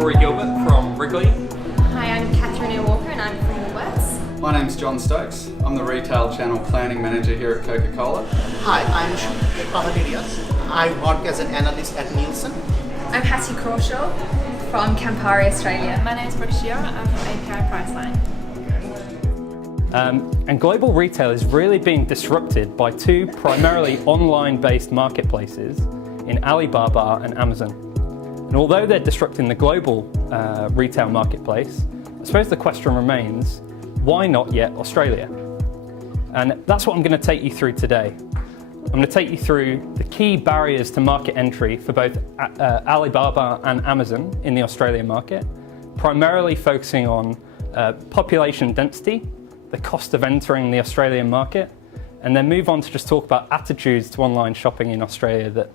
Rory Gilbert from Wrigley. Hi, I'm Catherine Walker and I'm from Woolworths. My name's John Stokes. I'm the Retail Channel Planning Manager here at Coca-Cola. Hi, I'm Shahadirias. I work as an analyst at Nielsen. I'm Hattie Crawshaw from Campari Australia. My name is Brooke Shearer. I'm from API Priceline. And global retail is really being disrupted by two primarily online-based marketplaces in Alibaba and Amazon. And although they're disrupting the global retail marketplace, I suppose the question remains, why not yet Australia? And that's what I'm going to take you through today. I'm going to take you through the key barriers to market entry for both Alibaba and Amazon in the Australian market, primarily focusing on population density, the cost of entering the Australian market, and then move on to just talk about attitudes to online shopping in Australia that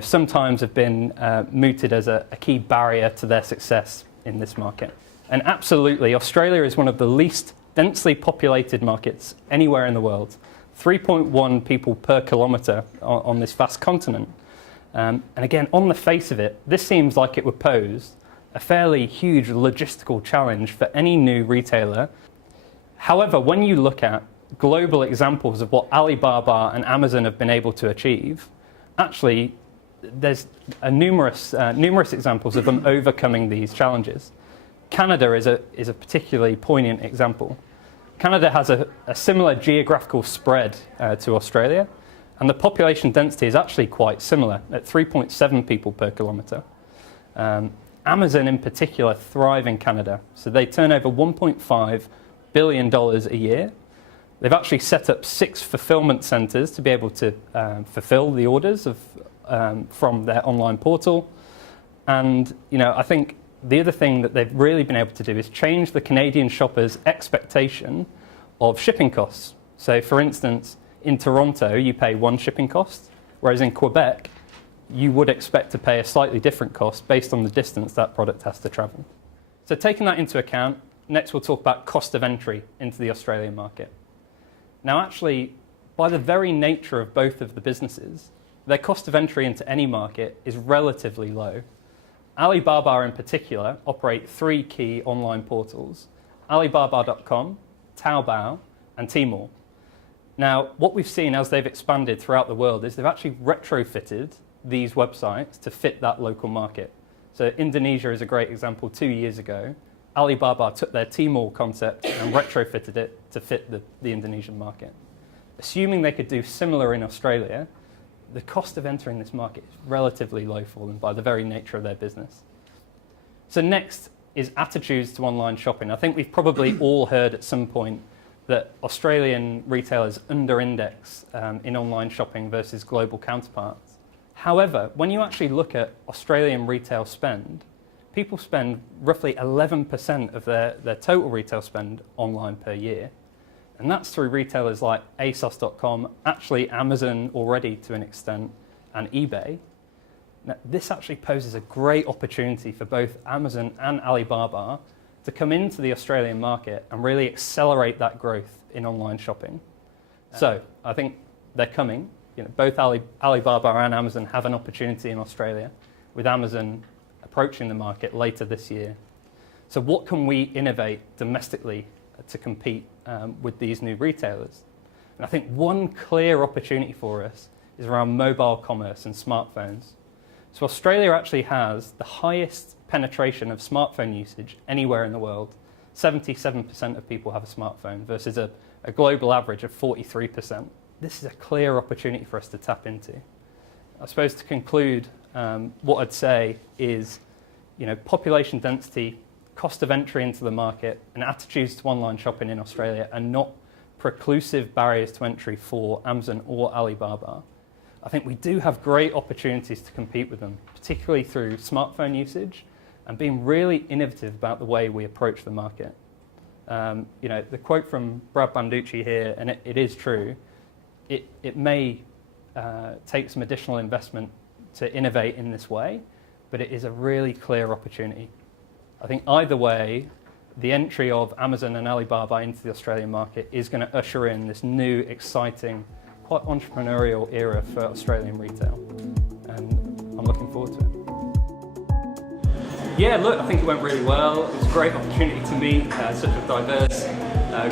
sometimes have been mooted as a key barrier to their success in this market. And absolutely, Australia is one of the least densely populated markets anywhere in the world. 3.1 people per kilometre on this vast continent. And again, on the face of it, this seems like it would pose a fairly huge logistical challenge for any new retailer. However, when you look at global examples of what Alibaba and Amazon have been able to achieve, actually, there's numerous examples of them overcoming these challenges. Canada is a particularly poignant example. Canada has a similar geographical spread to Australia, and the population density is actually quite similar at 3.7 people per kilometre. Amazon in particular thrive in Canada, so they turn over $1.5 billion a year. They've actually set up 6 fulfillment centres to be able to fulfill the orders from their online portal. And I think the other thing that they've really been able to do is change the Canadian shopper's expectation of shipping costs. So for instance, in Toronto, you pay one shipping cost, whereas in Quebec, you would expect to pay a slightly different cost based on the distance that product has to travel. So taking that into account, next we'll talk about cost of entry into the Australian market. Now actually, by the very nature of both of the businesses, their cost of entry into any market is relatively low. Alibaba in particular operate 3 key online portals: Alibaba.com, Taobao, and Tmall. Now, what we've seen as they've expanded throughout the world is they've actually retrofitted these websites to fit that local market. So Indonesia is a great example. 2 years ago, Alibaba took their Tmall concept and retrofitted it to fit the Indonesian market. Assuming they could do similar in Australia, the cost of entering this market is relatively low for them by the very nature of their business. So next is attitudes to online shopping. I think we've probably all heard at some point that Australian retailers under-index in online shopping versus global counterparts. However, when you actually look at Australian retail spend, people spend roughly 11% of their total retail spend online per year. And that's through retailers like ASOS.com, actually Amazon already to an extent, and eBay. Now, this actually poses a great opportunity for both Amazon and Alibaba to come into the Australian market and really accelerate that growth in online shopping. So I think they're coming. Both Alibaba and Amazon have an opportunity in Australia, with Amazon approaching the market later this year. So what can we innovate domestically to compete with these new retailers? And I think one clear opportunity for us is around mobile commerce and smartphones. So Australia actually has the highest penetration of smartphone usage anywhere in the world. 77% of people have a smartphone versus a global average of 43%. This is a clear opportunity for us to tap into. I suppose to conclude, what I'd say is, population density, cost of entry into the market, and attitudes to online shopping in Australia are not preclusive barriers to entry for Amazon or Alibaba. I think we do have great opportunities to compete with them, particularly through smartphone usage and being really innovative about the way we approach the market. The quote from Brad Banducci here, and it is true, it may take some additional investment to innovate in this way, but it is a really clear opportunity. I think either way, the entry of Amazon and Alibaba into the Australian market is going to usher in this new, exciting, quite entrepreneurial era for Australian retail. And I'm looking forward to it. Yeah, look, I think it went really well. It was a great opportunity to meet such a diverse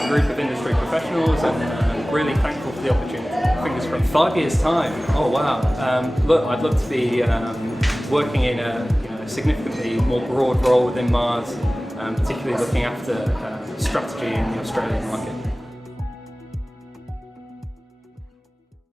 group of industry professionals, and really thankful for the opportunity. Fingers crossed. 5 years' time. Oh wow. Look, I'd love to be working in a significantly more broad role within Mars, particularly looking after strategy in the Australian market.